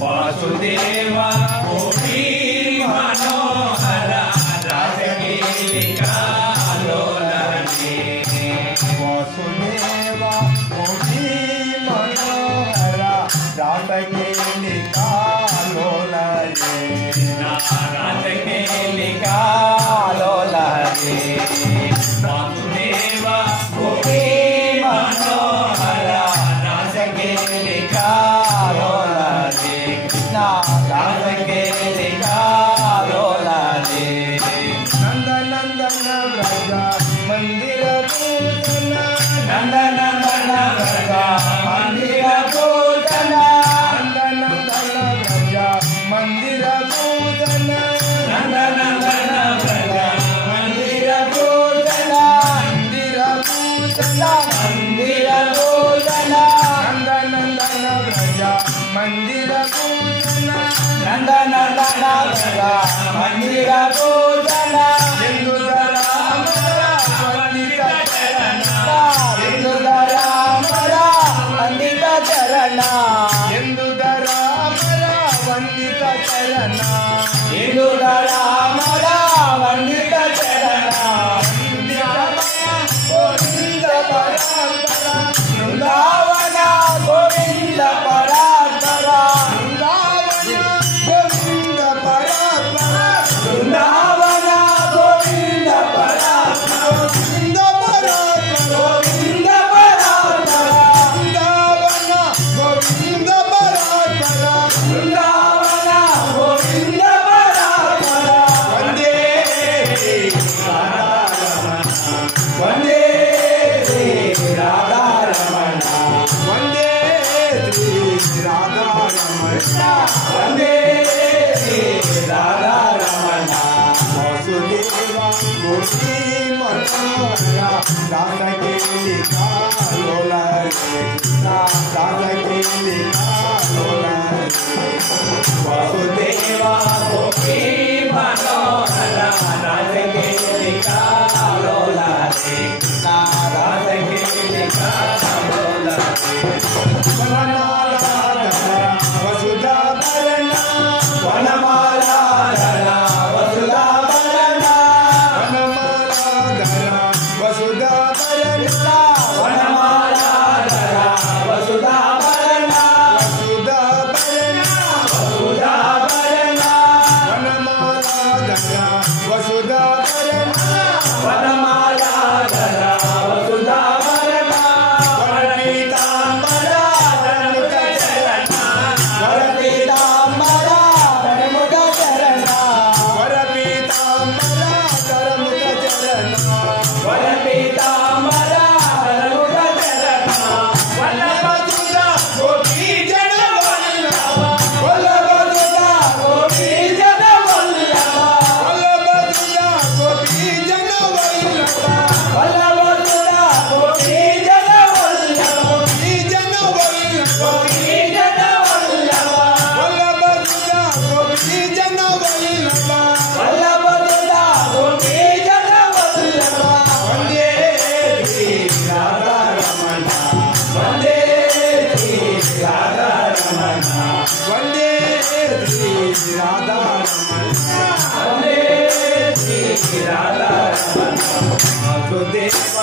वासुदेवा गोपी मनोहर राजकेलिका लोलने वासुदेवा गोपी मनोहर राजकेलिका लोलने राजकेलिका लोलने वासुदेवा गोपी मनोहर राजकेलिका लोलने राजकेलिका लोलने नंदनंदन व्रज मंदिर पूजन नंदनंदन व्रज मंदिर पूजन नंदनंदन व्रज मंदिर पूजन नंदनंदन व्रज मंदिर पूजन मंदिर पूजन मंदिर पूजन नंदनंदन व्रज मंदिर पूजन नंदनंदन व्रज मंदिर पूजन हिंदुधरामर ವಂದಿತ ಚರಣ ಹಿಂದೂಧರಾಮರ ವಂದಿತ ಚರಣ ಗೋವಿಂದ ಪರಾತ್ಪರ ಬೃಂದಾವನ ಗೋವಿಂದ ಪರಾತ್ಪರ ಗೋವಿಂದ ಪರಾತ್ಪರ ಬೃಂದಾವನ ಗೋವಿಂದ ಪರಾತ್ಪರ ಗೋವಿಂದ ಪರಾತ್ಪರ ಗೋವಿಂದ ಪರಾತ್ಪರ ಗೋವಿಂದ ಪರಾತ್ಪರ ಬೃಂದಾವನ ಗೋವಿಂದ ಪರಾತ್ಪರ ವಂದೇ ವಂದೇ ರಾಧಾರಮಣ ವಂದೇ ಶ್ರೀ ರಾಧಾರಮಣ ವಂದೇ ರಾಧಾರಮಣ ವಾಸುದೇವ ಗೋಪಿ ಮನೋಹರ ರಾಧಕೇಲಿ ಕಾಲೋಲನೆ ರಾಧಕೇಲಿ ಕಾಲೋಲನೆ ವಾಸುದೇವ ಗೋಪಿ ಮನೋಹರ ರಾಧಕೇಲಿ ಕಾಲೋಲನೆ ರಾಧಕೇಲಿ ಕಾಲೋಲನೆ ವನಮಾಲಾಧರ ವಸುಧಾಭರಣ ವನಮಾಲಾಧರ ವಸುಧಾಭರಣ ವನಮಾಲಾಧರ ವಸುಧಾಭರಣ ವನಮಾಲಾಧರ ವಸುಧಾಭರಣ ವಸುಧಾಭರಣ ವಸುಧಾಭರಣ ವನಮಾಲಾಧರ ವಸುಧಾಭರಣ ವನಮಾಲಾಧರ ವಸುಧಾಭರಣ ವರಪೀತಾಂಬರ ಧನುಮುಖ ಚರಣ ವರಪೀತಾಂಬರ ಧನುಮುಖ ಚರಣ ವರಪೀತಾಂಬರ ಕರಮುಖ ಚರಣ ವರಪೀತಾಂಬರ ಧನುಮುಖ ಚರಣ ವಲ್ಲಭಸುತ ಗೋಪಿ ಜನ ವಲ್ಲಭ ವಲ್ಲಭಸುತ ಗೋಪಿ ಜನ ವಲ್ಲಭ ವಲ್ಲಭಸುತ ಗೋಪಿ ಜನ ವಲ್ಲಭ ವಲ್ಲಭಸುತ ಗೋಪಿ ಜನ ವಲ್ಲಭ ಗೋಪಿ ಜನ ವಲ್ಲಭ ಗೋಪಿ ಜನ ವಲ್ಲಭ ವಲ್ಲಭಸುತ ಗೋಪಿ ಜನ ವಲ್ಲಭ ವಲ್ಲಭಸುತ ಗೋಪಿ ಜನ ವಲ್ಲಭ ವಂದೇ ಶ್ರೀ ರಾಧಾರಮಣ ವಂದೇ ಶ್ರೀ ರಾಧಾರಮಣ ವಂದೇ ಶ್ರೀ ರಾಧಾರಮಣ ವಂದೇ ಶ್ರೀ ರಾಧಾರಮಣ ವಾಸುದೇವ